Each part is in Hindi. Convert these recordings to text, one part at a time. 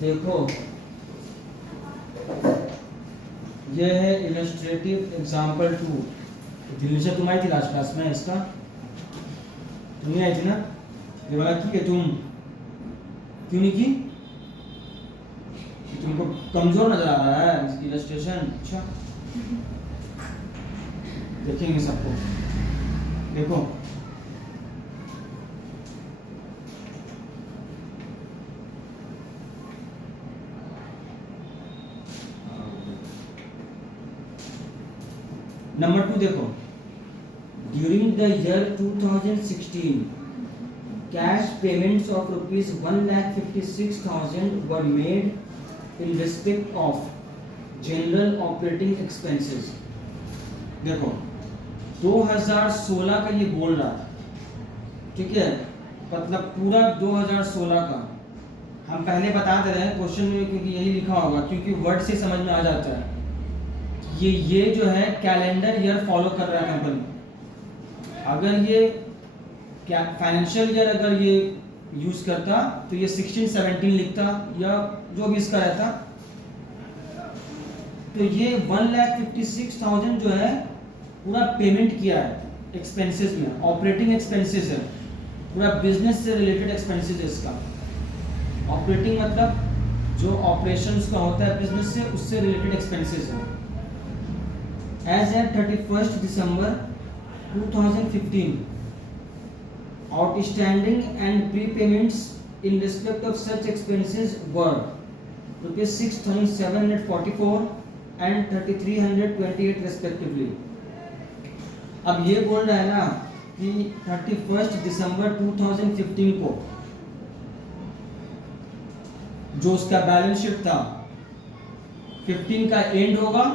देखो ये है इलस्ट्रेटिव एग्जाम्पल 2। दिल्ली से तुम आई थी लास्ट क्लास में, इसका तुम नहीं आई थी ना? ये वाला की है तुम क्यों नहीं की? तुमको कमजोर नजर आ रहा है इलस्ट्रेशन? अच्छा देखेंगे सबको। देखो नंबर 2 देखो, during the year 2016 cash payments of rupees 1,56,000 were made in respect of general operating expenses. देखो 2016 का ये बोल रहा है, ठीक है, मतलब पूरा 2016 का। हम पहले बता दे रहे हैं क्वेश्चन में, क्योंकि यही लिखा होगा, क्योंकि वर्ड से समझ में आ जाता है। ये जो है कैलेंडर ईयर फॉलो कर रहा है कंपनी। अगर ये क्या फाइनेंशियल ईयर अगर ये यूज करता तो ये 16-17 लिखता या जो भी इसका रहता। तो ये 1,56,000 जो है पूरा पेमेंट किया है एक्सपेंसेस में, ऑपरेटिंग एक्सपेंसेस है, पूरा बिजनेस से रिलेटेड एक्सपेंसेस है इसका। ऑपरेटिंग मतलब जो ऑपरेशंस का होता है बिजनेस से, उससे रिलेटेड एक्सपेंसेस है। As at 31st December 2015, outstanding and prepayments in respect of such expenses were rupees 6,744 and 3,328 respectively. अब ये बोल रहा है ना कि 31st दिसंबर 2015 को जो उसका बैलेंस शीट था 15 का एंड होगा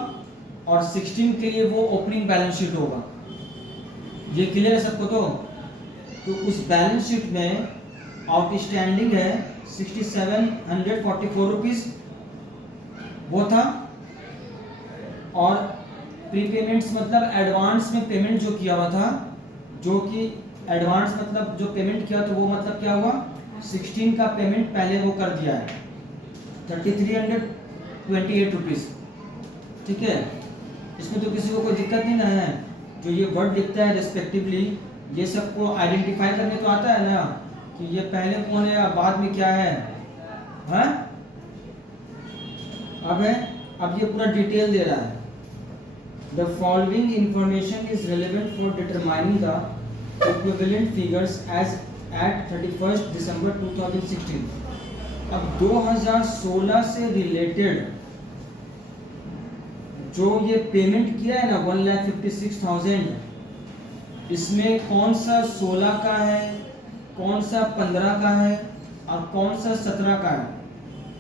और 16 के लिए वो ओपनिंग बैलेंस शीट होगा। ये क्लियर है सबको? तो उस बैलेंस शीट में आउटस्टैंडिंग है 6,744 रुपीज वो था, और प्रीपेमेंट्स मतलब एडवांस में पेमेंट जो किया हुआ था, जो कि एडवांस मतलब जो पेमेंट किया तो वो मतलब क्या हुआ, 16 का पेमेंट पहले वो कर दिया है 3,328 रुपीज। ठीक है, इसमें तो किसी को कोई दिक्कत नहीं ना है। जो ये वर्ड लिखता है रेस्पेक्टिवली, ये सबको आइडेंटिफाई करने तो आता है ना कि ये पहले कौन है बाद में क्या है, हाँ? अब ये पूरा डिटेल दे रहा है। The following information is relevant for determining the equivalent figures as at 31st December 2016। अब 2016 से रिलेटेड जो ये पेमेंट किया है ना 1,56,000, इसमें कौन सा 16 का है, कौन सा 15 का है और कौन सा 17 का है,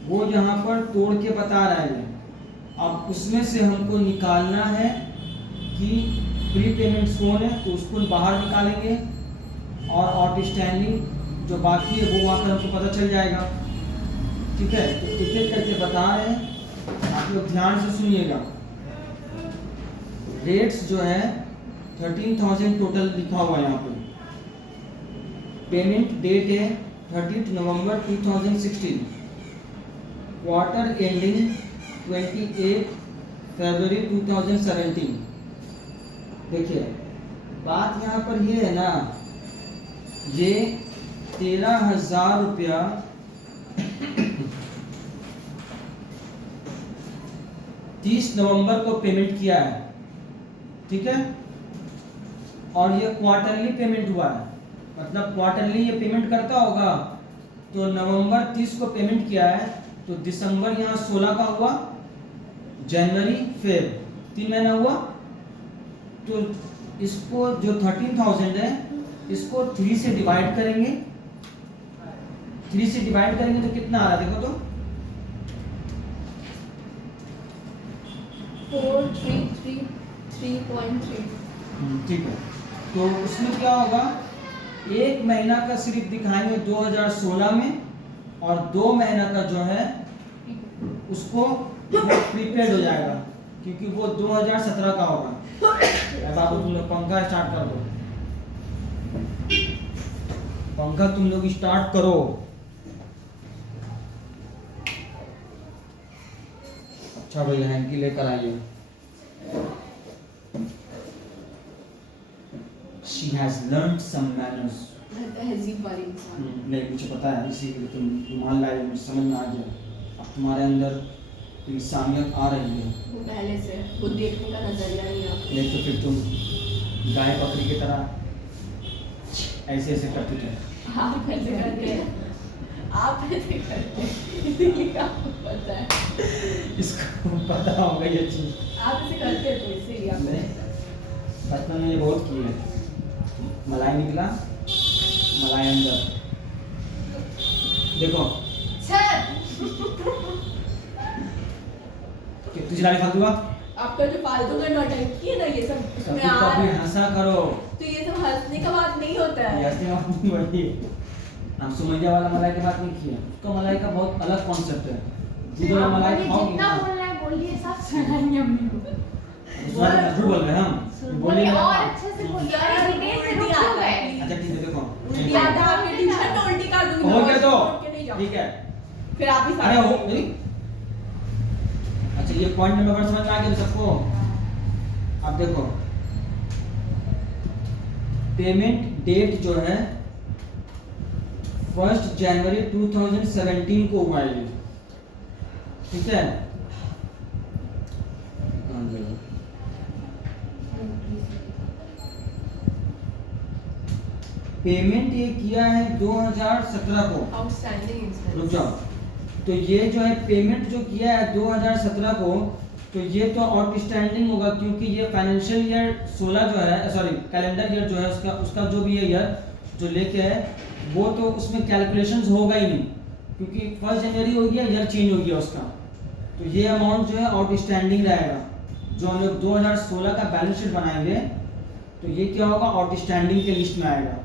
वो यहाँ पर तोड़ के बता रहा है। अब उसमें से हमको निकालना है कि प्री पेमेंट्स कौन है, तो उसको बाहर निकालेंगे और आउटस्टैंडिंग जो बाकी है वो वहाँ पर हमको पता चल जाएगा। ठीक है, तो एक एक करके बता रहे हैं, आप लोग ध्यान से सुनिएगा। रेट्स जो है 13,000 टोटल लिखा हुआ है यहाँ पे। पेमेंट डेट है 30 नवंबर 2016, क्वार्टर एंडिंग 28 फरवरी 2017। देखिए बात यहाँ पर ये है ना, ये 13,000 रुपया 30 नवंबर को पेमेंट किया है, ठीक है, और ये क्वार्टरली पेमेंट हुआ है, मतलब क्वार्टरली ये पेमेंट करता होगा। तो नवंबर 30 को पेमेंट किया है, तो दिसंबर यहाँ 16 का हुआ, जनवरी फेब 3 महीना हुआ। तो इसको जो 13,000 है इसको 3 से डिवाइड करेंगे, 3 से डिवाइड करेंगे तो कितना आ रहा है देखो तो 4,333.3। ठीक है, तो उसमें क्या होगा, एक महीना का सिर्फ दिखाएंगे 2016 में, और 2 महीना का जो है उसको प्रीपेड हो जाएगा, क्योंकि वो 2017 का होगा। बाबू तुम लोग पंखा स्टार्ट कर दो, पंखा तुम लोग स्टार्ट करो। अच्छा भैया हैंकी लेकर आइए। She has learned some manners. तहजीब वाली इंसान। नहीं मुझे पता है, इसीलिए तुम रुमाल लाए, मुझे समझ में आ गया। अब तुम्हारे अंदर इंसानियत आ रही है। वो पहले से वो देखने का नजरिया नहीं आता। नहीं तो फिर तुम गाय बकरी की तरह ऐसे ऐसे करते थे। आप ऐसे करते हैं, आप ऐसे करते हैं, इसीलिए आपको पता है। इसको पता होगा ये चीज। आप ऐसे करते हैं तो इसीलिए आपको नहीं, पता है। बचपन में ये बहुत की है। मलाई निकला, मलाई अंदर। देखो तुझे गाली फालतू का आपका जो फालतू का नौटंकी है ना ये सब इसमें कभी आ कभी हंसा करो। तो ये सब हंसने का बात नहीं होता है। ऐसे बात नहीं वही। हम सुमैया वाला मलाई की बात नहीं की है, उसका मलाई का बहुत अलग कॉन्सेप्ट है। दूध वाला मलाई खाओगी जितना ना, बोलना है बोलिए, सब सुनाएंगे हमने को। दूसरा झूठ बोल रहे हैं हम। बोलिए और अच्छे से बोलिए, अरे डिटेल में रुक क्यों गए? अच्छा ठीक है देखो। उल्टी आता है आपके ट्यूशन में उल्टी कर दूंगी। हो गया तो छोड़ के नहीं जाऊँ। ठीक है। फिर आप ही अरे हो नहीं। अच्छा ये पॉइंट नंबर 1 समझ में आ गया सबको। अब देखो पेमेंट डेट जो है 1 जनवरी 2017 को हुआ है, ठीक है। पेमेंट ये किया है 2017 को। आउटस्टैंडिंग रुक जाओ। तो ये जो है पेमेंट जो किया है 2017 को, तो ये तो आउटस्टैंडिंग होगा क्योंकि ये फाइनेंशियल ईयर 16 जो है, सॉरी कैलेंडर ईयर जो है उसका जो भी है ईयर जो लेके है वो तो उसमें कैलकुलेशंस होगा ही नहीं, क्योंकि 1 जनवरी हो गया, ईयर चेंज हो गया उसका। तो ये अमाउंट जो है आउटस्टैंडिंग रहेगा। जो हम लोग 2016 का बैलेंस शीट बनाएंगे तो ये क्या होगा, आउटस्टैंडिंग के लिस्ट में आएगा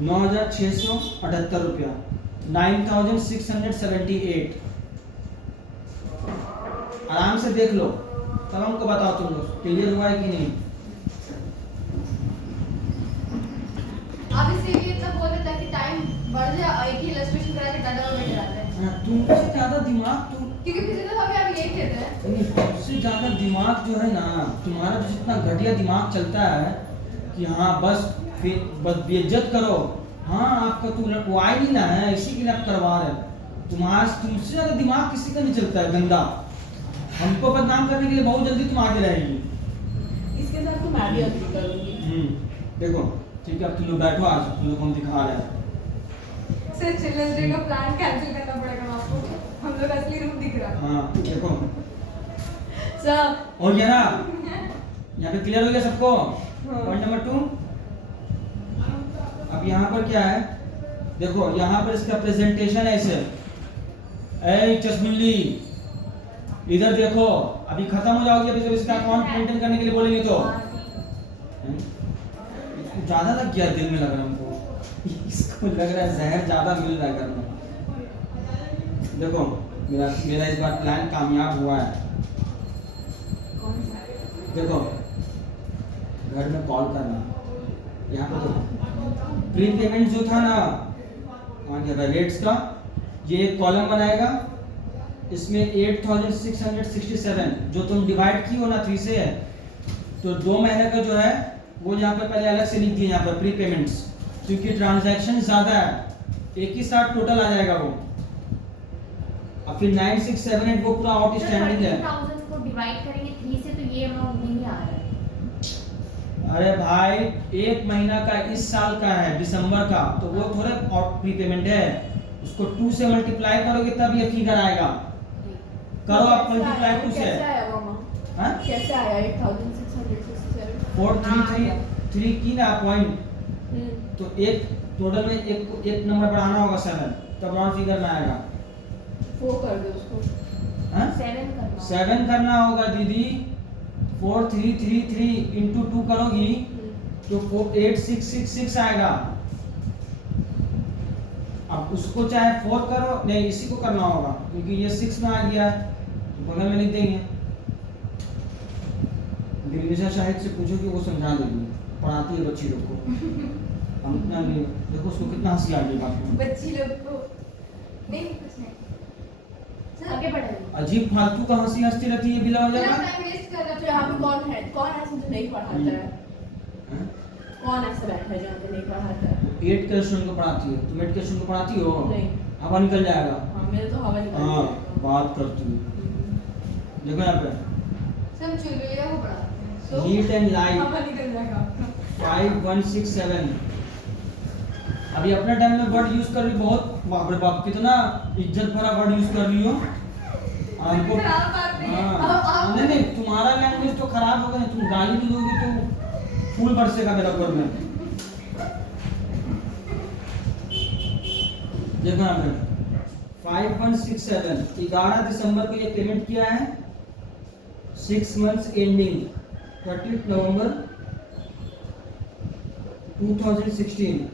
9,678 रुपया, 9,678। आराम से देख लो तब हमको बताओ तुम लोग क्लियर हुआ है कि नहीं। आप इसीलिए इतना बोल रहे ताकि टाइम बढ़ जाए और एक ही इलस्ट्रेशन करा के डाटा में डालते हैं, तुमसे ज्यादा दिमाग तुम क्योंकि पिछले दफा भी आप यही कहते हैं। तुमसे ज्यादा दिमाग जो है ना, तुम्हारा जो जितना घटिया दिमाग चलता है कि हाँ बस बेइज्जत करो। हाँ आपका तो वो आई नहीं ना है, इसी के लिए आप करवा रहे हैं। तुमसे ज्यादा दिमाग किसी का नहीं चलता है गंदा। हमको बदनाम करने के लिए बहुत जल्दी तुम आगे रहेगी। इसके साथ तो मैं भी अग्री करूंगी। देखो ठीक है, अब तुम लोग बैठो, आज तुम लोग हम दिखा रहे हैं। सर चिल्ड्रंस डे का प्लान कैंसिल करना पड़ेगा आपको, हम लोग असली रूप दिख रहा है। हाँ देखो सर हो गया ना, यहाँ पे क्लियर हो गया सबको। Point number 2। अब यहाँ पर क्या है, देखो यहाँ पर इसका प्रेजेंटेशन ऐसे, ऐ चश्मिली इधर देखो, अभी खत्म हो जाओगी, अभी जब इसका अकाउंट मेंटेन करने के लिए बोलेंगे तो इसको ज्यादा लग गया, दिल में लग रहा है हमको, इसको लग रहा है जहर ज्यादा मिल रहा है घर में। देखो मेरा इस बार प्लान कामयाब हुआ है। देखो घर में कॉल करना, यहाँ पर देखो प्री पेमेंट जो था ना रेट्स का, ये एक कॉलम बनाएगा, इसमें 8,667 जो तुम डिवाइड की हो ना 3 से है, तो 2 महीने का जो है वो यहाँ पर पहले अलग से लिख दिए यहाँ पर प्री पेमेंट्स, क्योंकि ट्रांजैक्शन ज़्यादा है, एक ही साथ टोटल आ जाएगा वो। अब फिर 9678 वो पूरा आउटस्टैंडिंग है। 13,000 को डिवाइड करेंगे 3 से तो ये अमाउंट नहीं आ रहा है। अरे भाई 1 महीना का इस साल का है दिसंबर का, तो वो थोड़े प्री पेमेंट है, उसको 2 से मल्टीप्लाई करोगे तब ये फिगर आएगा। करो आप मल्टीप्लाई 2 से। कैसे आया मामा? हाँ कैसे आया 8,667? 4333 की ना पॉइंट, तो एक टोटल में एक नंबर बढ़ाना होगा 7, तब राउंड फिगर में आएगा। 4 कर दो उसको। हाँ 7 करना 7 करना होगा दीदी। 4333 इंटू 2 करोगी तो 8666 आएगा। अब उसको चाहे 4 करो, नहीं इसी को करना होगा क्योंकि ये 6 में आ गया है, तो बगल में लिख देंगे। दिलमिशा शाहिद से पूछो कि वो समझा देगी, पढ़ाती है बच्ची लोग को। हम इतना नहीं, देखो उसको कितना हंसी आ गई बात में। बच्ची लोग को नहीं कुछ नहीं आगे बढ़े। अजीब फालतू का हंसी हंसती रहती है बिला वजह मेरा का। टाइम वेस्ट कर रहा तो यहाँ पे कौन है? कौन ऐसा जो नहीं पढ़ाता है? हैं? कौन ऐसा बैठा है जहाँ पे नहीं पढ़ाता है? 8 के स्टूडेंट को पढ़ाती है, तुम 8 के स्टूडेंट को पढ़ाती हो? नहीं। हवा निकल जाएगा। हाँ, मेरे तो हवा निकल हाँ जाएगा। बात करती हूँ। देखो यहाँ पे सब चुलबुलिया को पढ़ाते हैं। So, हीट एंड लाइट हवा निकल जाएगा आपका। 5167। अभी अपने टाइम में वर्ड यूज कर रही बहुत, बाप रे बाप कितना इज्जत भरा वर्ड यूज कर रही हो। हमको खराब बात नहीं है। हाँ नहीं नहीं, तुम्हारा लैंग्वेज तो खराब होगा नहीं, तुम गाली भी दोगी तो फूल बरसेगा मेरा ऊपर में। देखो यहाँ पे 5167 11 दिसंबर को ये पेमेंट किया है। 6 मंथ्स एंडिंग 30 नवंबर 2016।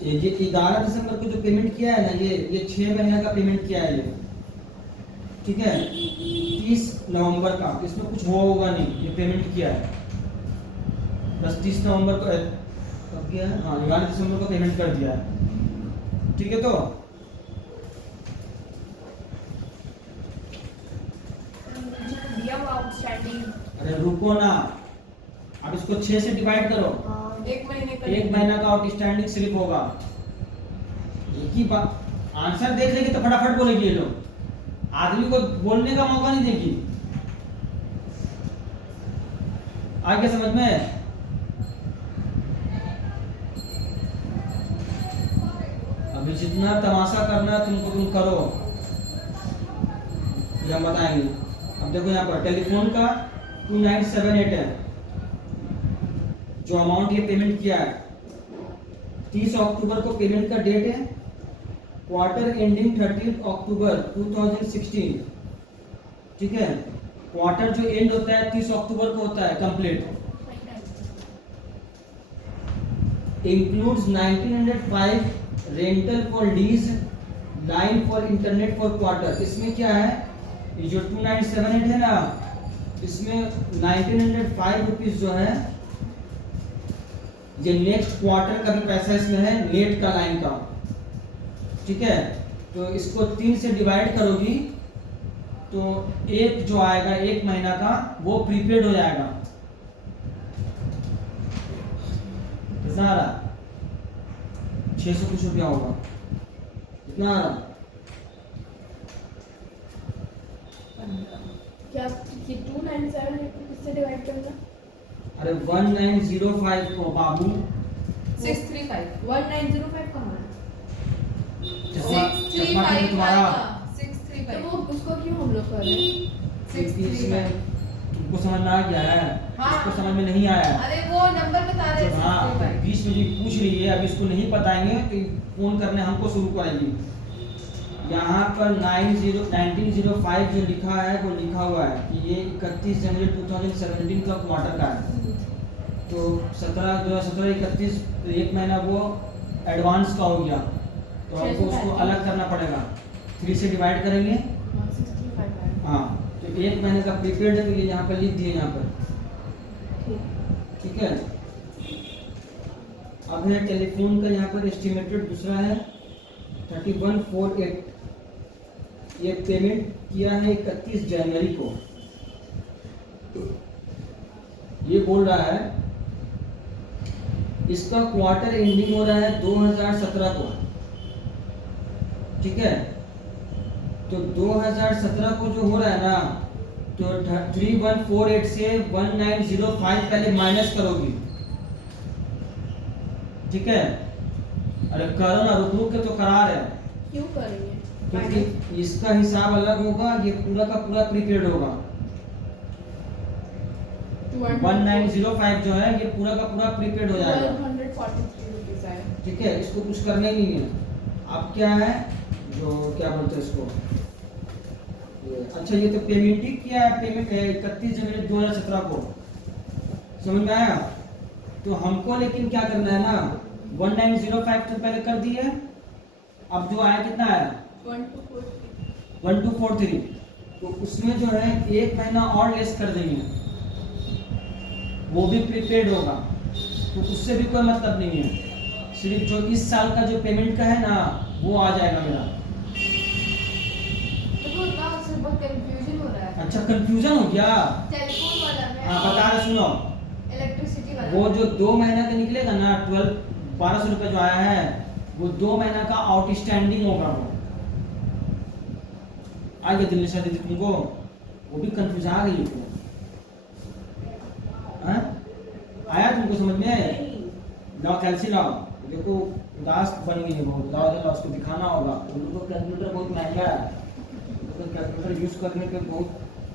ये 11 दिसंबर को जो पेमेंट किया है ना, ये 6 महीने का पेमेंट किया है ये, ठीक है। 30 नवंबर का इसमें कुछ हुआ होगा नहीं, ये पेमेंट किया है बस 30 नवंबर को कब किया है? हाँ 11 दिसंबर को पेमेंट कर दिया है, ठीक है। तो दिया हुआ आउटस्टैंडिंग। अरे रुको ना, अब इसको 6 से डिवाइड करो। एक महीने का। 1 महीना का आउटस्टैंडिंग स्लिप होगा। एक ही बात, आंसर देख लेगी तो फटाफट बोलेगी ये लोग, आदमी को बोलने का मौका नहीं देगी। आगे समझ में? अभी जितना तमाशा करना है तुमको तुम करो, ये हम बताएंगे। अब देखो यहाँ पर टेलीफोन का 2978 है जो अमाउंट ये पेमेंट किया है। 30 अक्टूबर को पेमेंट का डेट है। क्वार्टर एंडिंग 30 अक्टूबर 2016, ठीक है। क्वार्टर जो एंड होता है 30 अक्टूबर को होता है complete. Includes 1905 rental for lease line for internet for quarter. इसमें क्या है, ये जो 2978 है ना, इसमें 1905 रुपीज जो है ये नेक्स्ट क्वार्टर का भी पैसा इसमें है, नेट का लाइन का, ठीक है। तो इसको 3 से डिवाइड करोगी तो एक जो आएगा 1 महीना का वो प्रीपेड हो जाएगा। कितना आ रहा? 600 कुछ रुपया होगा। कितना आ रहा? क्या ये 297 किससे डिवाइड करना? अरे 1905 को बाबू 635 1905 कहाँ है? चश्मा चश्मा क्यों तुम्हारा? तो 635 वो उसको क्यों हम लोग कर रहे हैं? 635 तुमको समझ में आ गया है? हाँ। इसको समझ में नहीं आया है? अरे वो नंबर बता रहे हैं हाँ 635 बीच में जो पूछ रही है, अब इसको नहीं बताएंगे तो फोन करने हमको शुरू करेंगी। यहाँ पर 1905 जो लिखा है वो लिखा हुआ है कि ये 31 जनवरी 2017 का क्वार्टर का है। तो 17 31 1 महीना वो एडवांस का हो गया, तो हमको उसको अलग करना पड़ेगा। 3 से डिवाइड करेंगे। 65 है। हाँ तो 1 महीने का प्रीपेड है, तो ये यहाँ पर लिख दिए यहाँ पर, ठीक है। अब है टेलीफोन का, यहाँ पर एस्टिमेटेड दूसरा है 3148। ये पेमेंट किया है 31 जनवरी को। ये बोल रहा है इसका क्वार्टर एंडिंग हो रहा है 2017 को, ठीक है। तो 2017 को जो हो रहा है ना, तो 3148 से 1905 पहले माइनस करोगी, ठीक है। अरे करो ना, रुक रुक के तो करार है, क्यों करेंगे? क्योंकि इसका हिसाब अलग होगा, ये पूरा का पूरा प्रीपेड होगा। 1905 जो है ये पूरा का पूरा प्रीपेड हो जाएगा, 1243 रुपीस है। ठीक है। इसको कुछ करना ही नहीं है। अब क्या है जो क्या बोलते हैं इसको, अच्छा ये तो पेमेंट ही किया है, पेमेंट 31 जनवरी 2017 को, समझ में आया। तो हमको लेकिन क्या करना है ना, 1905 तो पहले कर दिए, अब जो आया कितना आया 1243, तो उसमें जो है 1 महीना और लेस कर देंगे, वो भी प्रीपेड होगा, तो उससे भी कोई मतलब नहीं है। सिर्फ जो इस साल का जो पेमेंट का है ना वो आ जाएगा मेरा। तो ना उससे बहुत कंफ्यूजन हो रहा है। अच्छा कंफ्यूजन हो गया। टेलीफोन वाला में हाँ बता रहा सुनो, इलेक्ट्रिसिटी वाला वो जो 2 महीना का निकलेगा ना 1200 रुपये जो आया है वो 2 महीना का आउटस्टैंडिंग होगा। वो आ गया दिल्ली शादी तुमको, वो भी कंफ्यूज आ गई तो हाँ? आया तुमको समझ में? लाओ कैलसी लाओ, देखो उदास बन गई है बहुत, लाओ लाओ उसको दिखाना होगा। उनको कैलकुलेटर बहुत महंगा है, उनको कैलकुलेटर यूज करने के बहुत।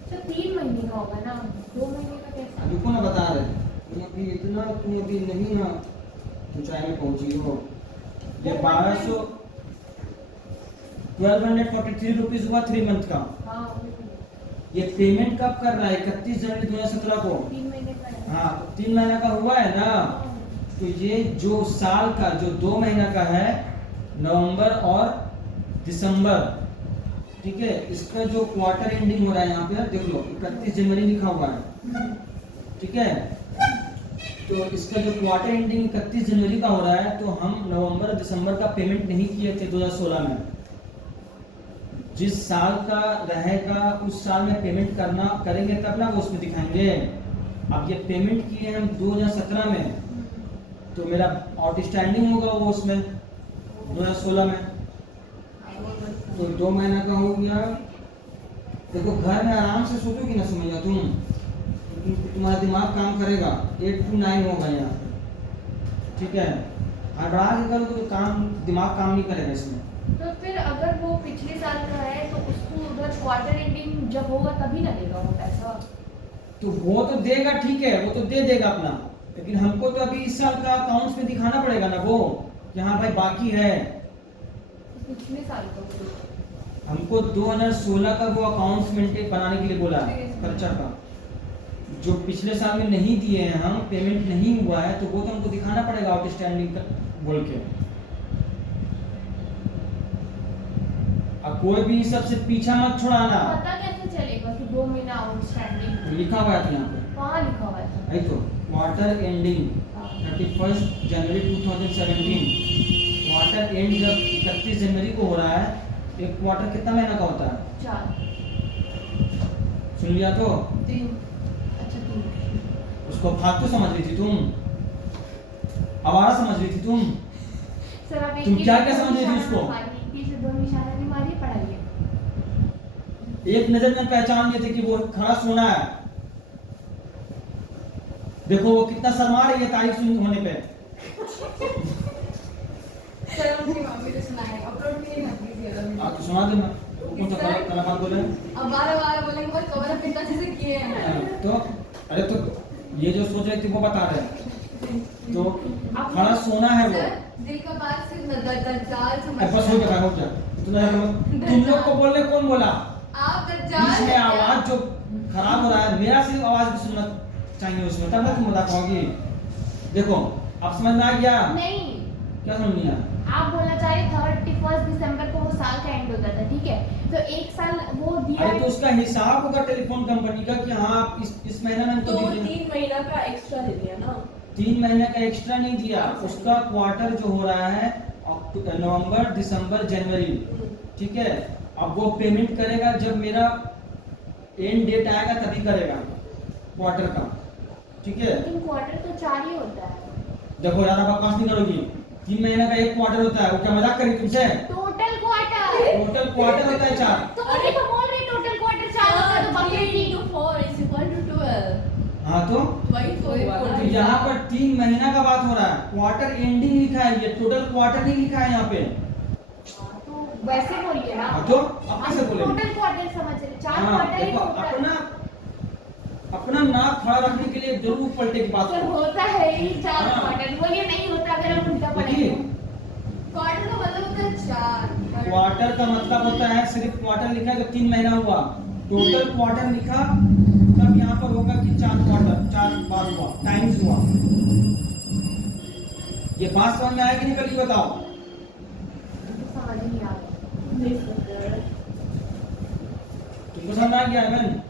तो 3 महीने का होगा ना, 2 महीने का कैसा? रुको ना बता रहे, तुम अभी इतना तुम अभी नहीं ना ऊंचाई में पहुंची हो। ये 1243 रुपीज हुआ 3 मंथ का। हाँ ये पेमेंट कब कर रहा है? 31 जनवरी 2017 को। 3 महीने का है। हाँ 3 महीना का हुआ है ना, तो ये जो साल का जो 2 महीना का है नवंबर और दिसंबर, ठीक है, इसका जो क्वार्टर एंडिंग हो रहा है यहाँ पे देख लो 31 जनवरी लिखा हुआ है, ठीक है। तो इसका जो क्वार्टर एंडिंग 31 जनवरी का हो रहा है, तो हम नवंबर और दिसंबर का पेमेंट नहीं किए थे 2016 में। जिस साल का रहेगा उस साल में पेमेंट करना करेंगे तब ना वो उसमें दिखाएंगे। अब ये पेमेंट किए हम 2017 में, तो मेरा आउटस्टैंडिंग होगा वो उसमें 2016 में, तो 2 महीना का हो गया। देखो घर में आराम से सोचोगी ना समझा तुम, तुम्हारा दिमाग काम करेगा। 8 to 9 होगा यहाँ, ठीक है। हड़बड़ा के करोगे तो काम दिमाग काम नहीं करेगा इसमें। तो फिर अगर वो पिछले साल का है तो उसको उधर क्वार्टर एंडिंग जब होगा तभी ना देगा वो पैसा। तो वो तो देगा, ठीक है, वो तो दे देगा अपना, लेकिन हमको तो अभी इस साल का अकाउंट्स में दिखाना पड़ेगा ना वो कि हाँ भाई बाकी है। पिछले साल का हमको 2016 का वो अकाउंट्स मेंटेन बनाने के लिए बोला है खर्चा का, जो पिछले साल में नहीं दिए हैं हम, पेमेंट नहीं हुआ है, तो वो तो हमको दिखाना पड़ेगा आउटस्टैंडिंग बोल के। अब कोई भी सबसे पीछा मत छुड़ाना। पता कैसे चलेगा कि 2 महीना आउटस्टैंडिंग? लिखा हुआ है यहाँ पे, कहाँ लिखा हुआ है? है तो quarter ending 31 January 2017। Quarter and जब 31 जनवरी को हो रहा है, एक क्वार्टर कितना महीना का होता है? 4 सुन लिया तो? 3। अच्छा 3। उसको फालतू समझ रही थी तुम, आवारा समझ रही थी तुम। सर आप तुम क्या क्या समझ रही थी उसको? से 2 निशाना नहीं मारी पढ़ाइए। एक नजर में पहचान लिए थे कि वो खड़ा सोना है। देखो वो कितना शर्मा रही है तारीफ सुन होने पे। सर उनकी मम्मी ने सुनाया, अपलोड नहीं ना प्लीज। आप तो सुना देना, कौन सा कलाकार बोले? अब बार-बार बोलेंगे बस कवर अप कितना चीजें किए हैं। तो अरे तो ये जो सोच रही थी वो बता रहे, तो खड़ा सोना है वो। सर दिल का बात सिर्फ दज्जाल समझ। बस हो गया, हो गया। तुम लोग को बोलने कौन बोला? आप दज्जाल बीच में आवाज जो खराब हो रहा है, मेरा सिर्फ आवाज भी सुनना चाहिए उसमें, तब ना तुम बता पाओगी। देखो अब समझ में आ गया? नहीं, क्या समझ नहीं आया? आप बोलना चाह रहे 31 दिसंबर को वो साल का एंड होता था, ठीक है, तो एक साल वो दिया। अरे तो उसका हिसाब होगा टेलीफोन कंपनी का कि हाँ आप इस महीने में हमको तो दीजिए। 3 महीना का एक्स्ट्रा दे दिया ना। 3 महीने का एक्स्ट्रा नहीं दिया, उसका क्वार्टर जो हो रहा है नवंबर दिसंबर जनवरी, ठीक है। अब वो पेमेंट करेगा जब मेरा एंड डेट आएगा तभी करेगा क्वार्टर का, ठीक है। लेकिन क्वार्टर तो 4 ही होता है। देखो यार बकवास नहीं करोगी, 3 महीने का एक क्वार्टर होता है, वो क्या मजाक करी तुमसे? टोटल क्वार्टर टोटल क्वार्टर होता है 4। तो वही तो बोल रही, टोटल क्वार्टर 4 होता है, तो बाकी 3 into 4 is equal to 12। हाँ तो वही तो हुआ ना। तो यहाँ पर 3 महीना का बात हो रहा है, क्वार्टर एंडिंग लिखा है, ये टोटल क्वार्टर नहीं लिखा है यहाँ पे। तो वैसे बोलिए ना। हाँ तो अब कैसे बोलेंगे? टोटल क्वार्टर समझ रहे, 4 हाँ, क्वार्टर ही देखो होता है। अपना नाक खड़ा रखने के लिए जरूर पलटे की बात सर करो। होता है ही 4 हाँ। क्वार्टर, बोलिए नहीं होता अगर हम उल्टा देखिए, पढ़ेंगे। क्वार्टर का मतलब होता है 4। क्वार्टर का मतलब होता है सिर्फ क्वार्टर लिखा है तो 3 महीना हुआ, टोटल क्वार्टर लिखा तब यहाँ पर होगा कि 4 क्वार्टर 4 बार हुआ, टाइम्स हुआ। ये बात समझ में आएगी नहीं कल ये बताओ? समझ नहीं आ रहा। तुमको समझ आ गया मैन?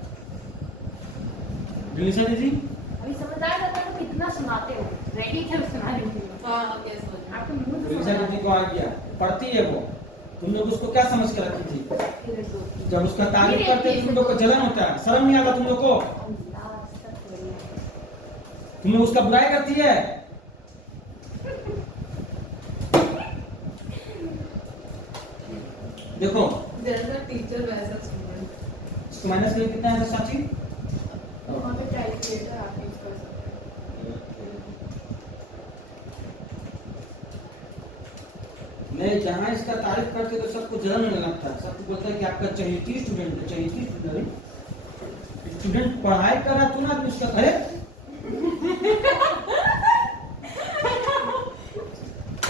दिलीसा दीदी अभी समझ आ रहा था तो कितना सुनाते हो, रेडी थे सुनाने के लिए। हाँ हाँ कैसे बोलते आपके मुंह से रिवीजन ड्यूटी को आ गया, पढ़ती है वो। तुम लोग उसको क्या समझ के रखी थी? हैं जब उसका तारीफ करते तुम लोग को जलन होता है, शर्म नहीं आता तुम लोग को? तुम लोग उसका बुराई करती है। देखो जैसा टीचर वैसा स्टूडेंट। इसको माइनस करके कितना है साची? वहाँ पे कैलकुलेटर आप यूज कर सकते नहीं, जहाँ इसका तारीफ करते तो सबको जलन होने लगता है, सबको बोलता है कि आपका चहेती स्टूडेंट है, चहेती स्टूडेंट। स्टूडेंट पढ़ाई कर रहा, तू ना उसका अरे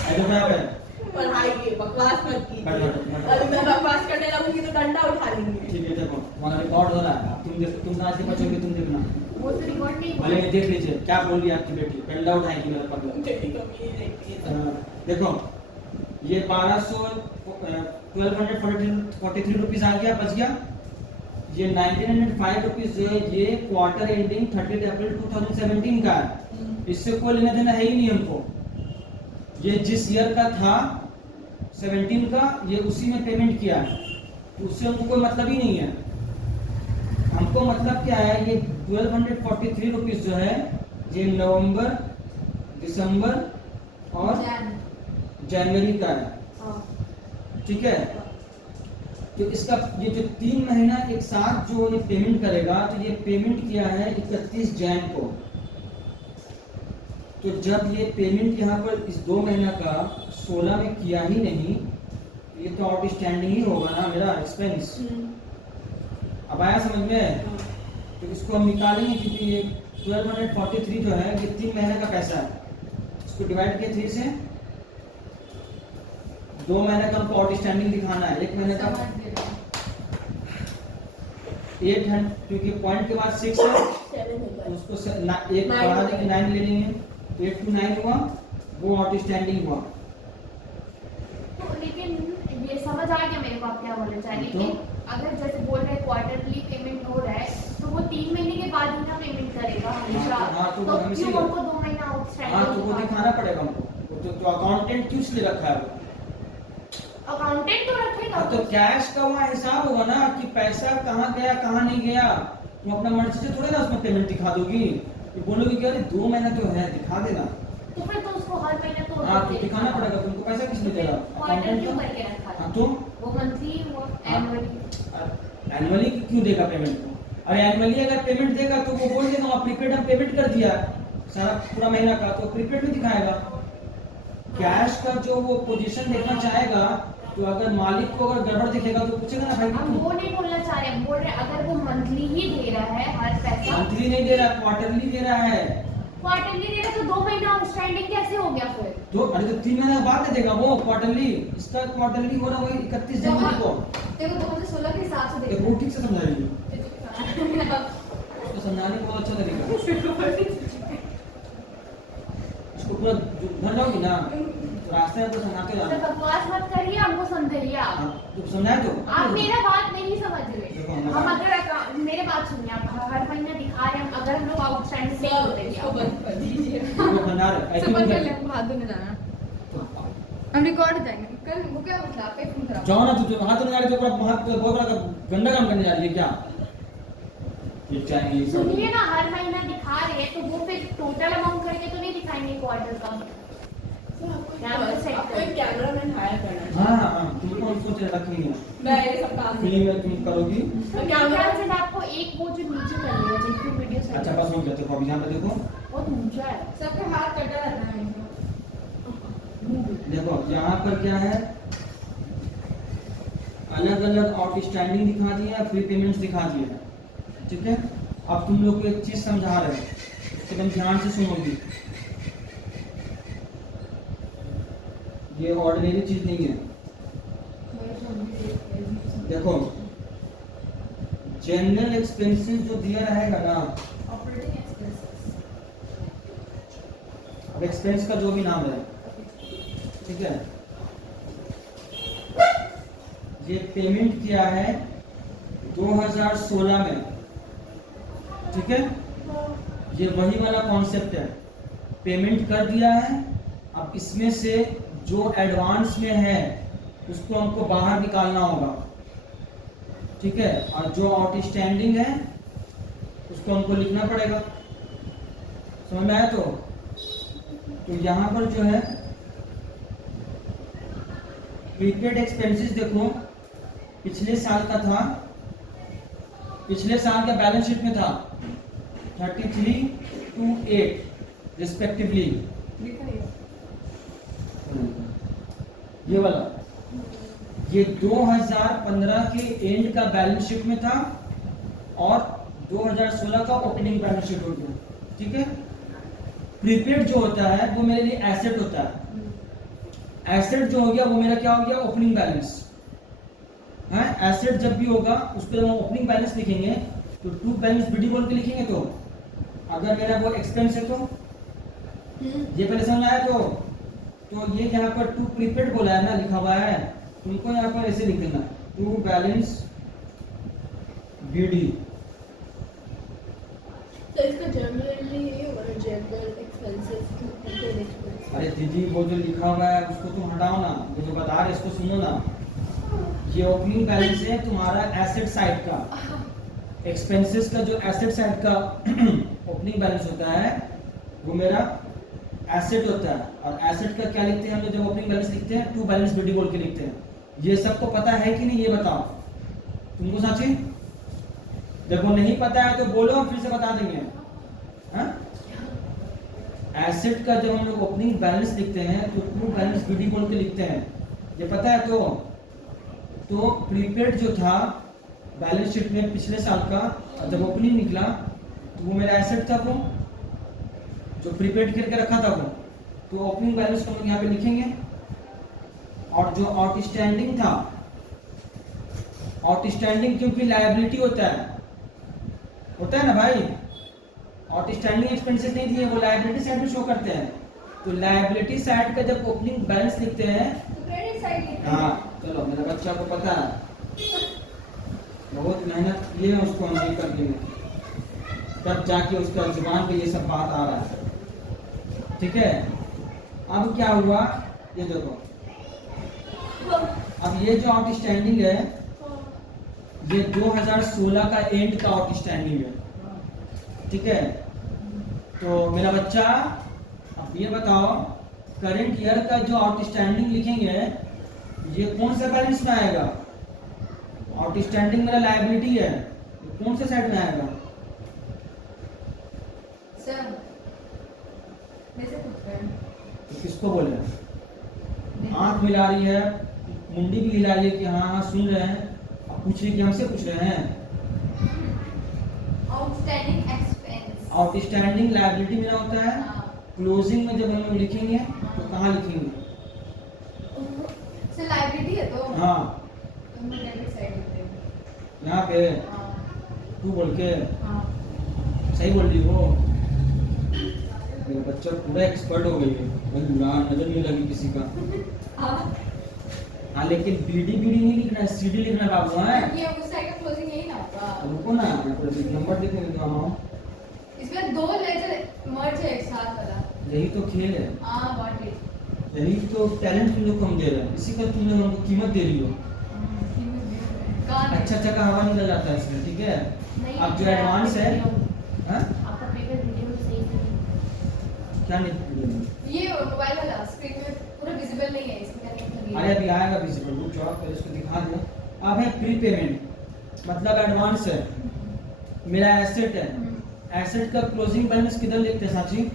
ऐसे क्या है? पढ़ाई की बकवास मत कीजिए। बैठ। अभी मैं बकवास करने लगूंगी तो डंडा उठा लेंगे। ठीक है, देखो हमारा रिकॉर्ड हो रहा है, अब तुम देखो, तुम आज के बच्चों तुम देखना, वो तो रिकॉर्ड नहीं भले ही देख लीजिए क्या बोल रही है आपकी बेटी, पेंडा उठाएगी मेरा पगला। बेटी को भी नहीं देखती है। देखो ये 1243 रुपीज आ गया, बच गया। ये 1905 रुपीज जो है ये क्वार्टर एंडिंग 30 अप्रैल 2017 का है, इससे कोई लेना देना है ही नहीं हमको। ये जिस ईयर का था 17 का, ये उसी में पेमेंट किया है, तो उससे हमको कोई मतलब ही नहीं है। हमको मतलब क्या है, ये 1243 रुपीज जो है ये नवंबर, दिसंबर और जनवरी का है, ठीक है। तो इसका ये जो 3 महीना एक साथ जो ये पेमेंट करेगा, तो ये पेमेंट किया है 31 जैन को। तो जब ये पेमेंट यहाँ पर इस 2 महीना का 16 में किया ही नहीं, ये तो आउटस्टैंडिंग ही होगा ना मेरा एक्सपेंस। अब आया समझ में? तो इसको हम निकालेंगे, क्योंकि ये 1243 जो है ये 3 महीने का पैसा है, इसको डिवाइड किया 3 से, 2 महीने का हमको आउटस्टैंडिंग दिखाना है, 1 महीने का 800, क्योंकि पॉइंट के बाद 6 है, तो उसको एक बढ़ा देंगे, 9 ले लेंगे, तो 8 to 9 हुआ, वो आउटस्टैंडिंग हुआ। तो लेकिन ये समझ आ गया मेरे को आप क्या बोलना चाह रहे हैं, लेकिन अगर जैसे बोल रहे हैं क्वार्टरली पेमेंट हो रहा है, तो वो 3 महीने के बाद ही ना पेमेंट करेगा हमेशा। तो तो हमेशा क्यों ही हमको 2 महीना हाँ, आउटस्टैंडिंग तो वो दिखाना पड़ेगा हमको, तो अकाउंटेंट क्यों इसलिए रखा है वो? अकाउंटेंट तो रखेगा। हाँ, तो कैश का वहाँ हिसाब होगा ना कि पैसा कहाँ गया कहाँ नहीं गया। तुम अपना मर्जी से थोड़ी ना उसमें पेमेंट दिखा दोगी, तो बोलोगी कि अरे 2 महीना तो है, दिखा देना। तो फिर तो उसको हर महीने तो हाँ, तो दिखाना पड़ेगा, तुमको पैसा किसने देगा? क्वार्टर क्यों अकाउंटेंट। करके रखा है? हाँ, तो वो मंथली वो एनुअली। एनुअली क्यों देगा पेमेंट? अरे एनुअली अगर पेमेंट देगा तो वो बोल देगा प्रीपेड हम पेमेंट कर दिया सारा पूरा महीना का, तो प्रीपेड में दिखाएगा। कैश का जो वो पोजीशन देखना चाहेगा, तो अगर मालिक को अगर गड़बड़ दिखेगा तो पूछेगा ना भाई हम वो नहीं बोलना चाह रहे, बोल रहे अगर वो मंथली ही दे रहा है हर पैसा, मंथली नहीं दे रहा, क्वार्टरली दे रहा है। क्वार्टरली दे रहा है, तो 2 महीना आउटस्टैंडिंग कैसे हो गया फिर? तो अरे तो 3 महीने बाद दे देगा वो क्वार्टरली। इसका क्वार्टरली हो रहा वही 31 जनवरी को। देखो 2016 के हिसाब से देखो वो ठीक से समझा रही है, तो समझाने को बहुत अच्छा लगेगा। इसको पूरा घर जाओगी ना, तो रास्ते में तो समझाते तो जाना। बकवास मत करिए, हमको समझाइए आप। हाँ, तो समझाए तो आप मेरा बात नहीं समझ रहे। देखो, हम अगर मेरे बात सुनिए, आप हर महीने दिखा रहे हैं, अगर हम लोग आउटस्टैंडिंग नहीं होते इसको बंद कर दीजिए। वो भंडार है, ऐसे समझ ही ले, हाथ धोने जाना, हम रिकॉर्ड जाएंगे कल। वो क्या मतलब आपका फोन खराब? जाओ ना, तू हाथ धोने जा रही है, तो बहुत बड़ा गंदा काम करने जा रही है क्या? ये चाहिए सुनिए ना, हर महीना दिखा रहे हैं, तो वो फिर टोटल अमाउंट करके तो नहीं दिखाएंगे क्वार्टर का। आपको एक कैमरामैन हायर करना है। हाँ हाँ हाँ, तुमको हम सोच रखी है, मैं ये सब काम फ्री में तुम करोगी। कैमरा से आपको एक वो जो नीचे कर लिया जिसकी वीडियो से अच्छा बस हो गया, देखो अभी यहाँ पे देखो, बहुत ऊंचा है, सबके हाथ कटा रहता है। देखो यहाँ पर क्या है, अलग अलग आउटस्टैंडिंग दिखा दिया, फ्री पेमेंट्स दिखा दिया, ठीक है। अब तुम लोग को एक चीज समझा रहे हैं, एकदम ध्यान से सुनोगी। ये ऑर्डिनरी चीज नहीं है। देखो जनरल एक्सपेंसेस जो दिया रहेगा ना, ऑपरेटिंग एक्सपेंसेस, अब एक्सपेंस का जो भी नाम है, ठीक है, ये पेमेंट किया है 2016 में, ठीक है। ये वही वाला कॉन्सेप्ट है, पेमेंट कर दिया है अब इसमें से जो एडवांस में है उसको हमको बाहर निकालना होगा, ठीक है, और जो आउटस्टैंडिंग है उसको हमको लिखना पड़ेगा। समझ में आया? तो यहाँ पर जो है प्रीपेड एक्सपेंसेस देखो पिछले साल का था, पिछले साल का बैलेंस शीट में था 3328 रिस्पेक्टिवली, ये वाला, ये 2015 के एंड का बैलेंस शीट में था और 2016 का ओपनिंग बैलेंस शीट हो गया, ठीक है। प्रीपेड जो होता है वो मेरे लिए एसेट होता है, एसेट जो हो गया वो मेरा क्या हो गया, ओपनिंग बैलेंस है। एसेट जब भी होगा उसको जब हम ओपनिंग बैलेंस लिखेंगे तो टू बैलेंस बीडी बोल के लिखेंगे। तो अगर मेरा वो एक्सपेंस है तो ये पहले समझ आया? तो ये यहाँ पर टू प्रीपेड बोला है ना, लिखा हुआ है, तुमको यहाँ पर ऐसे लिख देना टू बैलेंस बीडी। तो इसका जनरली ये होगा ना, general expenses to prepaid expenses. अरे दीदी वो जो लिखा हुआ है उसको तुम हटाओ ना, ये जो बता रहे इसको सुनो ना। ये ओपनिंग बैलेंस है तुम्हारा एसेट साइड का, एक्सपेंसेस का जो एसेट साइड का ओपनिंग बैलेंस होता है वो मेरा एसेट होता है। और एसेट का क्या लिखते हैं हम लोग जब ओपनिंग बैलेंस लिखते हैं, टू बैलेंस बीडी बोल के लिखते हैं। ये सबको पता है कि नहीं ये बताओ तुमको साची? देखो नहीं पता है तो बोलो, हम फिर से बता देंगे। हाँ? एसेट का जब हम लोग ओपनिंग बैलेंस लिखते हैं तो टू बैलेंस बीडी बोल के लिखते हैं, ये पता है? तो प्रीपेड जो था बैलेंस शीट में पिछले साल का, जब ओपनिंग निकला तो वो मेरा एसेट था, वो जो प्रीपेड करके रखा था वो, तो ओपनिंग बैलेंस को हम यहाँ पे लिखेंगे। और जो आउटस्टैंडिंग था, आउटस्टैंडिंग क्योंकि लायबिलिटी होता है ना भाई, आउटस्टैंडिंग एक्सपेंसेस नहीं दिए, वो लायबिलिटी साइड में शो करते हैं। तो लायबिलिटी साइड का जब ओपनिंग बैलेंस लिखते हैं तो क्रेडिट साइड लिखते हैं। हाँ चलो, मेरे बच्चा को पता है, बहुत मेहनत किए हैं उसको हम ये करने में, तब जाके उसका जुबान पे ये सब बात आ रहा है, ठीक है। अब क्या हुआ ये देखो, अब ये जो आउटस्टैंडिंग है ये 2016 का एंड का आउटस्टैंडिंग है, ठीक है। तो मेरा बच्चा अब ये बताओ, करंट ईयर का जो आउटस्टैंडिंग लिखेंगे ये कौन सा बैलेंस में आएगा? आउटस्टैंडिंग मेरा लायबिलिटी है, कौन से साइड में आएगा? सर मेरे से पूछ रहे हैं। तो किसको बोले? आंख मिला रही है, मुंडी भी हिला रही है कि हाँ हाँ सुन रहे हैं, अब पूछ रही कि हमसे पूछ रहे हैं। आउटस्टैंडिंग एक्सपेंस, आउटस्टैंडिंग लायबिलिटी मेरा होता है, क्लोजिंग में जब हम लोग लिखेंगे तो कहाँ लिखेंगे? सर लाइब्रेरी है तो हाँ हम डेबिट साइड लिखते हैं। यहाँ पे हाँ तू बोल के हाँ सही बोल रही हो। मेरा बच्चा पूरा एक्सपर्ट हो गई है, वही नजर नहीं लगी किसी का। हाँ हाँ लेकिन बीडी नहीं लिखना है, सीडी लिखना बाबू है। ये उस साइड का क्लोजिंग यही ना होगा। रुको ना, यहाँ पर नंबर लिखने देता हूँ। इसमें दो लेटर मर्ज है एक साथ वाला। यही तो खेल है, हाँ गॉट इट। यही तो टैलेंट तुम लोग को हम दे रहे हैं, इसी का तुम लोग हमको कीमत दे रही हो। अच्छा अच्छा का हवा निकल जाता है इसमें, ठीक है। नहीं अब जो एडवांस है, हाँ? आपका पेपर वीडियो सही से नहीं। क्या नहीं? ये मोबाइल वाला स्क्रीन में पूरा विजिबल नहीं है, इसमें क्या नहीं अरे अभी आएगा विजिबल, रुक जाओ पहले इसको दिखा दो। अब है प्री पेमेंट, मतलब एडवांस है, मेरा एसेट है। एसेट का क्लोजिंग बैलेंस किधर लिखते हैं साची?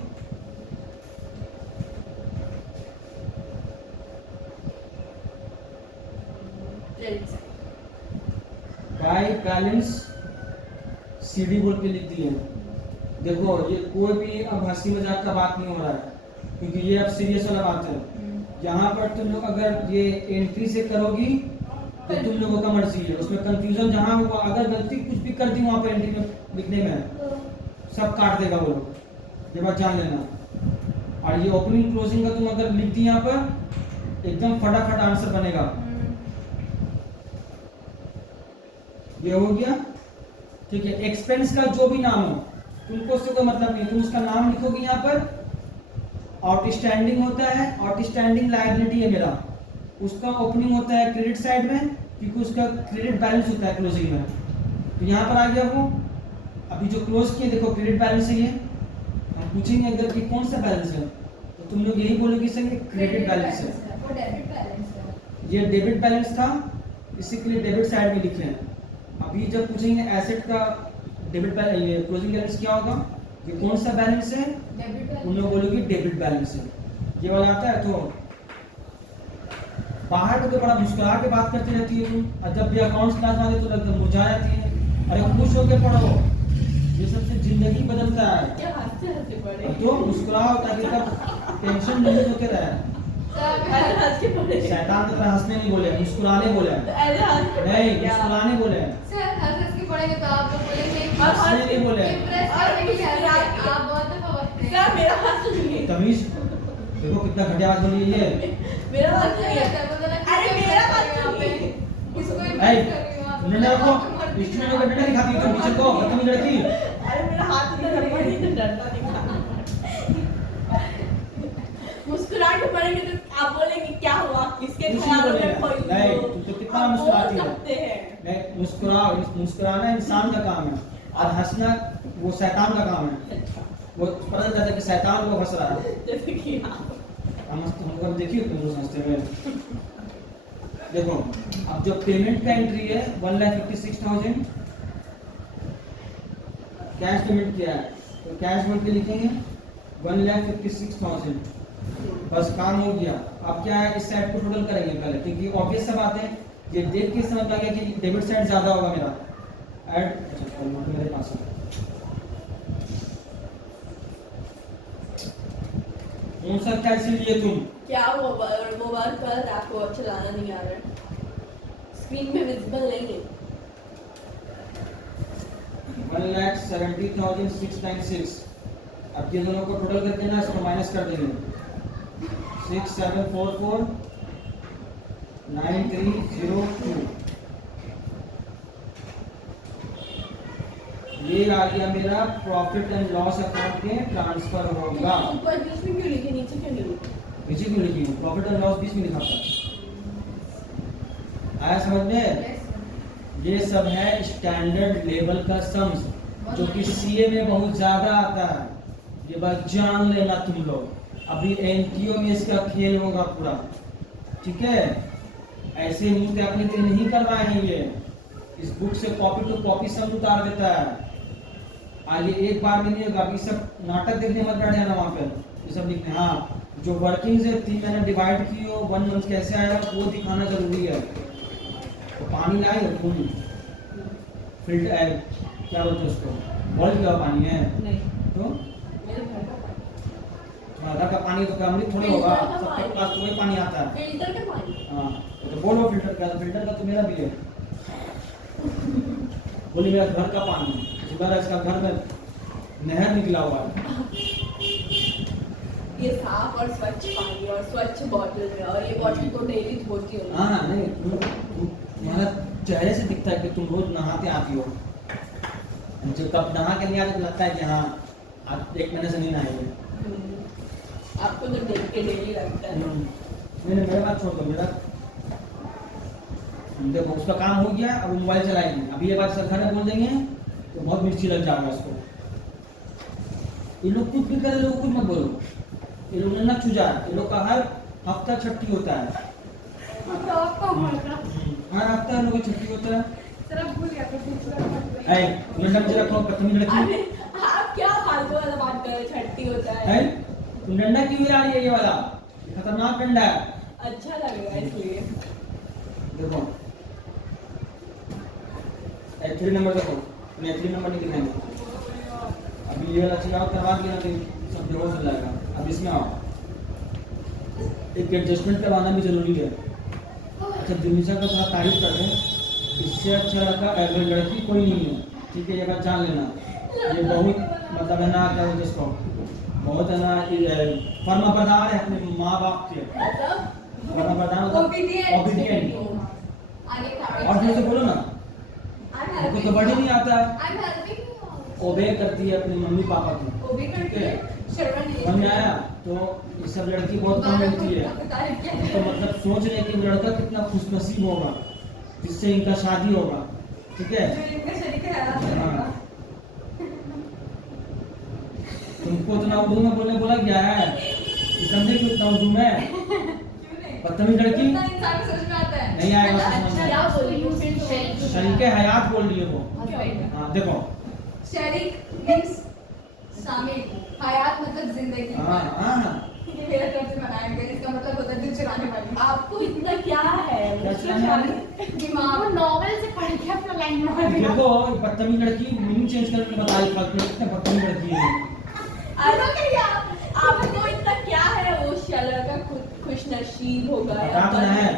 बाय बैलेंस सीडी बोल के लिख दिए। देखो ये कोई भी अब हंसी मजाक का बात नहीं हो रहा है, क्योंकि ये अब सीरियस वाला बात है। यहाँ पर तुम लोग अगर ये एंट्री से करोगी तो तुम लोगों का मर्जी है, उसमें कंफ्यूजन जहाँ हुआ, अगर गलती कुछ भी कर दी वहाँ पर एंट्री में लिखने में सब काट देगा वो लोग, ये बात जान लेना। और ये ओपनिंग क्लोजिंग का तुम अगर लिख दी यहाँ पर एकदम फटाफट आंसर बनेगा। ये हो गया, ठीक है। एक्सपेंस का जो भी नाम हो तुमको उससे कोई मतलब नहीं, तुम उसका नाम लिखोगे यहाँ पर आउटस्टैंडिंग होता है, आउटस्टैंडिंग लायबिलिटी है मेरा, उसका ओपनिंग होता है क्रेडिट साइड में, क्योंकि उसका क्रेडिट बैलेंस होता है क्लोजिंग में। तो यहाँ पर आ गया वो, अभी जो क्लोज किए देखो क्रेडिट बैलेंस है ये, हम पूछेंगे अगर कि कौन सा बैलेंस है तो तुम लोग यही बोलोगे सर क्रेडिट बैलेंस है, वो डेबिट बैलेंस है। ये डेबिट बैलेंस था, इसी के लिए डेबिट साइड में लिखे हैं। अभी जब पूछेंगे एसेट का डेबिट बैलेंस, ये क्लोजिंग बैलेंस क्या होगा, ये कौन सा बैलेंस है, डेबिट उन लोग बोलोगे डेबिट बैलेंस है, ये वाला आता है। तो बाहर में तो बड़ा मुस्कुरा के बात करती रहती है तुम, और जब भी अकाउंट्स क्लास आते तो लगता मुरझा जाती है। अरे खुश होकर पढ़ो, ये सबसे जिंदगी बदलता है। क्या हंसते पड़े। तो मुस्कुराओ ताकि तब टेंशन रिलीज होते रहे। ऐसे हंस के पड़े। शैतान की तरह हंसने नहीं बोले, मुस्कुराने बोले, ऐसे हंस के नहीं पड़े। मुस्कुराने बोले, सर हंस के पढ़ेंगे तो आप लोग बोलेंगे हंसने नहीं बोले। इम्प्रेस करने के लिए आप बहुत दफा बकते हैं। सर मेरा हंस नहीं है। तमीज देखो कितना घटिया बात बोली है ये। मेरा हंस नहीं है। अरे मेरा हंस नहीं है। किसको ऐ, इम्प्रेस करेंगे आप? उन्होंने आपको स्टूडेंट को डंडा दिखाती है, तुम टीचर को बदतमीज लड़की। अरे मेरा हाथ इतना लंबा नहीं तो डरता दिखाना। मुस्कुरा के पढ़ेंगे तो आप बोलेंगे क्या हुआ, किसके कुछ नहीं ख्यालों में बोलेगा। खोई नहीं, हो? तुम तो कितना आप बोल मुस्कुराती है। सकते हैं। नहीं मुस्कुराओ, मुस्कुराना इंसान का काम है और हंसना वो शैतान का काम है। वो पता चलता है कि शैतान को हंस रहा है। जैसे कि आप हम देखिए तुम लोग हंसते हुए। देखो अब जो पेमेंट का एंट्री है 1,56,000 कैश पेमेंट किया है, तो कैश बोल के लिखेंगे 1,56,000, बस काम हो गया। अब क्या है, इस साइड को टोटल करेंगे पहले, क्योंकि ऑब्वियस सा बात है, ये देख के समझ आ गया कि डेबिट साइड ज्यादा होगा मेरा। ऐड अच्छा मेरे पास है, कौन सा कैसे लिए तुम? क्या मोबाइल पर आपको चलाना नहीं आ रहा है, स्क्रीन में विजिबल नहीं है। 1,70,696। अब ये दोनों को टोटल करके ना इसको माइनस कर देंगे, 6744,9302। ये आ गया मेरा प्रॉफिट एंड लॉस अकाउंट के ट्रांसफर होगा। ऊपर बीच में क्यों लिखे, नीचे क्यों नहीं लिखे? नीचे क्यों लिखी है? प्रॉफिट एंड लॉस बीच में लिखा था। आया समझ में? ये सब है स्टैंडर्ड लेवल का सम्स, जो कि सीए में बहुत ज्यादा आता है। ये बात जान लेना तुम लोग, अभी एनटीओ में इसका खेल होगा पूरा, ठीक है? ऐसे मुंह पे अपने दिन नहीं करवाएंगे ये, इस बुक से कॉपी टू कॉपी सब उतार देता है। आगे एक बार में नहीं होगा, अभी सब नाटक देखने मत बैठे ना वहाँ पे, ये सब लिखने। हाँ जो वर्किंग से 3 महीने डिवाइड की हो, 1 मंथ कैसे आएगा वो दिखाना जरूरी है। तो पानी लाए हो तुम, फिल्टर क्या बोलते हैं उसको, बॉल का पानी है नहीं, तो मेरे घर का पानी। तुम्हारा घर का पानी तो अमृत थोड़ी होगा, सबके पास तो वही पानी आता है। फिल्टर का पानी। हाँ तो बोलो फिल्टर का, फिल्टर का तो मेरा भी है। बोली मेरा घर का पानी, इसका घर में नहर निकला हुआ है। ये साफ और स्वच्छ पानी और स्वच्छ बॉटल में, और ये बॉटल को डेली धोती हो। हाँ नहीं तुम्हारा चेहरे से दिखता है कि तुम रोज नहाते आती हो, जब कब नहा के नहीं आते तो लगता है कि हाँ आज 1 महीने से नहीं नहाए हुए। आपको तो देख के डेली लगता है। नहीं मेरा बात छोड़ दो, मेरा देखो उसका काम हो गया, अब मोबाइल चलाएंगे। अभी ये बात सरकार में बोल देंगे तो बहुत मिर्ची लग जाएगा इसको। ये लोग कुछ भी करे, लोग कुछ मत बोलो, ये लोग न छू जाए। ये लोग का हर हफ्ता छुट्टी होता है, तो आपको बोलना हर हफ्ता लोग की छुट्टी होता है। सर आप भूल गया तो दूसरा ऐ डंडा मुझे रखो, बदतमीज लड़की। अरे आप क्या फालतू वाला बात कर रहे, छट्टी होता है। है तुम डंडा क्यों गिरा रही है? ये वाला ये खतरनाक डंडा है। अच्छा लगेगा इसलिए। देखो 3 नंबर देखो, मैं 3 नंबर नहीं लिखेंगे। अभी ये वाला चिल्लाओ करवा दिया ना, सब बेहोश हो जाएगा। अब इसमें आओ, एक एडजस्टमेंट करवाना भी जरूरी है। अच्छा दिनिशा का थोड़ा तारीफ कर रहे हैं, इससे अच्छा लड़का लड़की कोई नहीं है, ठीक है? ये बात जान लेना। ये बहुत मतलब है ना, क्या बोलते इसको, बहुत है ना फर्माबरदार है अपने माँ बाप के। फर्माबरदार Obedient. obedient। आगे और फिर से बोलो ना, हमको तो बड़ी नहीं आता है। I'm helping you. ओबे करती है अपने मम्मी पापा की, ओबे करती है, शर्मा नहीं समझ में आया? तो तो ये सब लड़की बहुत कम मिलती है। तारीफ क्या तो मतलब सोच रहे कि लड़का कितना खुशनसीब होगा जिससे इनका शादी होगा, ठीक है। जो इनका शरीक है यार हाँ। तुमको उतना उर्दू में बोलने बोला गया है कि समझे कि उतना उर्दू में बदतमीज लड़की उतना इंसान को समझ में आता है नहीं आएगा तो समझ अच्छा में। क्या बोल रही हूँ शरीके हयात बोल रही है वो। हस्बैंड हाँ देखो, शरीक मींस शामिल, हयात मतलब जिंदगी। हाँ हाँ ये मेरा तरफ से बनाया गया, इसका मतलब होता है दिल चुराने वाली। आपको इतना क्या है क्या चलाने वाली? दिमाग। वो नॉवेल से पढ़ के अपना लाइन मार दिया। देखो बदतमीज लड़की मीनिंग चेंज करके बताई फालतू कितने बदतमीज लड़की है। आपको इतना क्या है वो लड़का खुश नसीब होगा बता तो रहे हैं,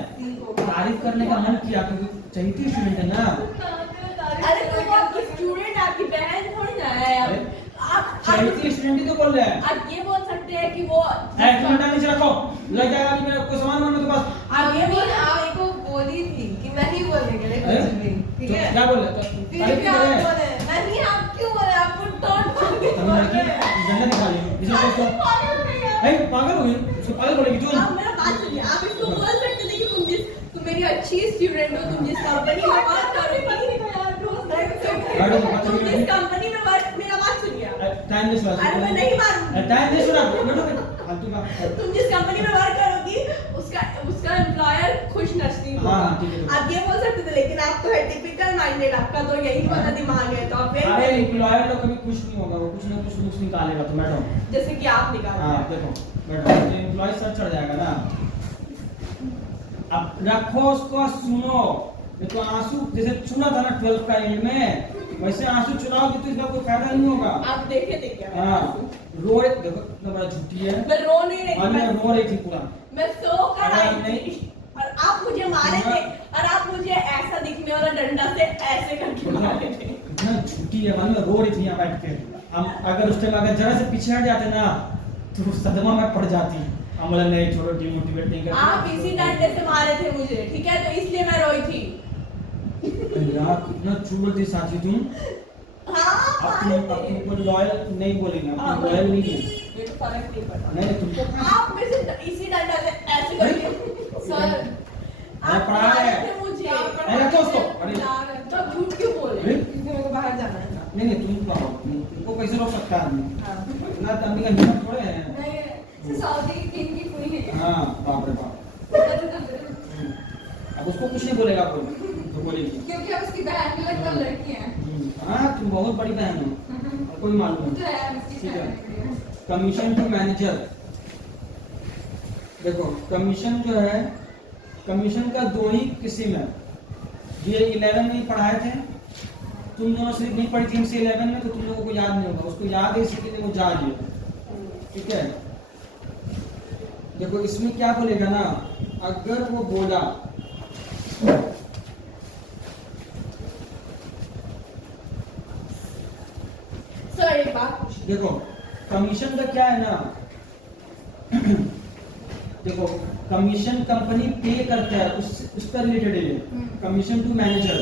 तारीफ करने का मन किया क्योंकि चहीती स्टूडेंट है ना। अरे तो वो आपकी स्टूडेंट आपकी बहन थोड़ी ना है अरे, आप चहीती स्टूडेंट ही तो बोल रहे हैं। आप ये बोल सकते हैं कि वो एक मिनट नीचे रखो, लग जाएगा अभी मेरा कोई सामान वामान मेरे पास। आप ये बोल आपको बोली थी कि नहीं बोलने के लिए अरे, कुछ भी, ठीक तो है? क्या बोल रहे? फिर तारीफ भी क्यों आप कर रहे हैं? बोले नहीं, आप क्यों बोले? आपको टोंट मार के तुम बोल लड़की रहे हैं। झंडा दिखा रही हो, इसे दोस्तों पागल हो गई आप। ए पागल हो गई, उसको पागल बोलेगी तू। आप मेरा बात सुनिए आप इसको बोल सकते थे कि तुम मेरी अच्छी स्टूडेंट हो तुम जिस कंपनी में वर्क करोगी तुम जिस कंपनी में वर्क मेरा बात सुनिए आप। टाइम नहीं सुना। अरे मैं नहीं मारूंगी टाइम नहीं सुना, बैठो फालतू का। तुम जिस कंपनी में वर्क करोगी उसका एम्प्लॉयर खुश नसीब होगा। हाँ, ठीक है, ठीक है। आप ये बोल सकते थे लेकिन आप तो है टिपिकल माइंडेड आपका तो यही वाला दिमाग है तो आप अरे एम्प्लॉयर लोग कभी खुश नहीं होगा, वो कुछ ना कुछ नुक्स निकालेगा। तो मैडम जैसे कि आप निकाल हाँ देखो बैठो, एम्प्लॉय सर चढ़ जाएगा ना। अब रखो उसको, सुनो। ये तो आंसू जैसे चुना था ना 12th का एंड में, वैसे आंसू चुनाओगे तो इसका कोई फायदा नहीं होगा। आप देखे थे क्या हाँ रो रही, देखो कितना बड़ा झूठी है। मैं रो नहीं रही और मैं रो रही थी पूरा। मैं सो कर अगर आई नहीं- थी और आप मुझे मारे थे और आप मुझे ऐसा दिखने वाला डंडा से ऐसे करके मारे थे इतना झूठी है, मालूम है रो रही थी यहाँ बैठ के। हम अगर उस टाइम अगर जरा से पीछे हट जाते ना तो सदमा में पड़ जाती। हम बोला नहीं छोड़ो, डिमोटिवेट नहीं करते। आप इसी डंडे से मारे थे मुझे ठीक है तो इसलिए मैं रोई थी यार कितना झूठ बोलती साथी तुम। हाँ अब मारे थे तुमको लॉयल नहीं बोलेंगे, हाँ, तुम लॉयल नहीं है। मेरे को फर्क नहीं पड़ता नहीं तुमको आप मेरे से इसी डंडा से ऐसे करके सर आप पढ़ा मारे है। थे मुझे अरे रखो उसको। अरे तो आप झूठ क्यों बोल रहे अरे, क्योंकि मेरे को बाहर जाना है। नहीं नहीं तुम कहो, तुमको कैसे रोक सकता है आदमी? हाँ। इतना तो आदमी का हिम्मत थोड़े है। नहीं, सर सऊदी किंग की क्वीन है। हाँ बाप रे बाप। अब उसको कुछ नहीं बोलेगा कोई, तो बोलेगी। क्योंकि अब उसकी बहन की लगभग लड़की है। हाँ तुम बहुत बड़ी बहन हो, और कोई मालूम तो है। है उसकी ठीक है। बहन। कमीशन टू मैनेजर, देखो कमीशन जो है, कमीशन का दो ही किस्म है। ये 11 में पढ़ाए थे, तुम दोनों सिर्फ नहीं पढ़ी थी हमसे 11 में, तो तुम लोगों को याद नहीं होगा। उसको याद है इसलिए वो जा रही है, ठीक है। देखो इसमें क्या बोलेगा ना, अगर वो बोला सर एक बात देखो कमीशन का क्या है ना देखो कमीशन कंपनी पे करता है, उसका रिलेटेड है कमीशन टू मैनेजर।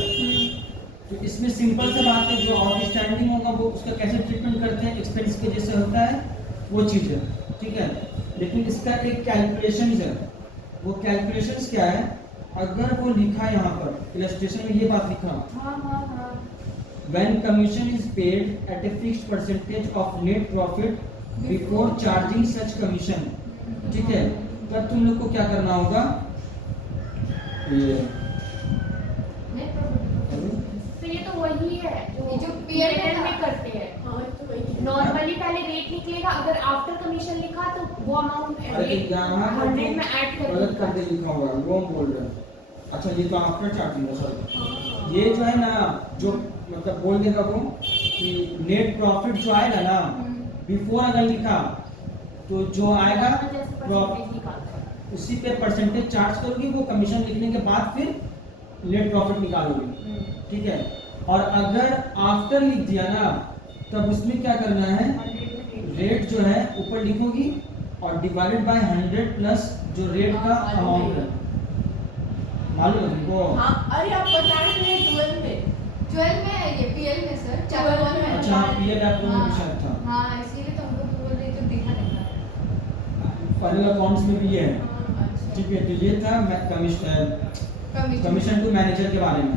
तो इसमें सिंपल सा बात है, जो आउटस्टैंडिंग होगा वो उसका कैसे ट्रीटमेंट करते हैं, एक्सपेंस के जैसे होता है वो चीज़ है, ठीक है। लेकिन इसका एक कैलकुलेशन है। वो कैलकुलेशंस क्या है, अगर वो लिखा है यहाँ पर इलस्ट्रेशन में, ये बात लिखा, when commission is paid at a fixed percentage of net profit before charging such commission, ठीक है। तब तुम लोग को क्या करना होगा, ये तो ये तो वही है जो PL PL में करते हैं। हाँ तो वही नॉर्मली पहले रेट निकलेगा, अगर आफ्टर कमीशन लिखा तो वो अमाउंट अरे तो यहाँ पर 100 में ऐड गलत कर करके लिखा हुआ है, वो हम बोल रहे हैं। अच्छा ये तो आफ्टर चार्जिंग है सर। ये जो है ना, जो मतलब बोल देगा वो कि नेट प्रॉफिट जो आएगा ना, बिफोर अगर लिखा तो जो आएगा उसी पे परसेंटेज चार्ज करोगी, वो कमीशन लिखने के बाद फिर नेट प्रॉफिट निकालोगी, ठीक है। और अगर आफ्टर लिख दिया ना, तब उसमें क्या करना है, रेट जो है ऊपर लिखोगी और डिवाइडेड बाय 100 प्लस जो रेट का अमाउंट है, मालूम है तुमको? हाँ अरे आप बताए थे 12 में 12 में है ये, PL में सर, चैप्टर 1 में। अच्छा पीएल ऐप में हाँ। शायद था। हाँ इसीलिए तो हमको बोल रही तो दिखा नहीं था। फाइनल अकाउंट्स में भी ये है, अच्छा। ठीक है। तो ये था कमीशन टू मैनेजर के बारे में।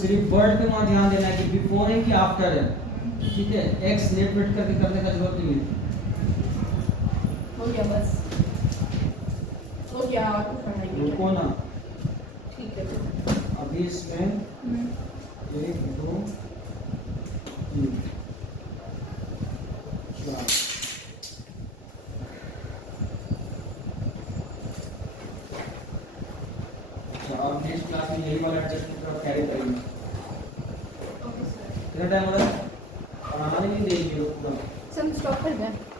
सिर्फ वर्ड पे वहाँ ध्यान देना है कि बिफोर है कि आफ्टर है, ठीक है। एक्स लेफ्ट वेट करके करने का जरूरत नहीं है। हो गया बस, हो गया, और कुछ पढ़ना ही नहीं है। रुको ना, ठीक है तो। अभी इसमें 1 2 3 4 अच्छा, अब नेक्स्ट क्लास में यही वाला एडजस्टमेंट कैरी करेंगे। Okay sir. कितना टाइम हो रहा है? और हमारे नहीं देंगे पूरा। सर स्टॉप कर दें।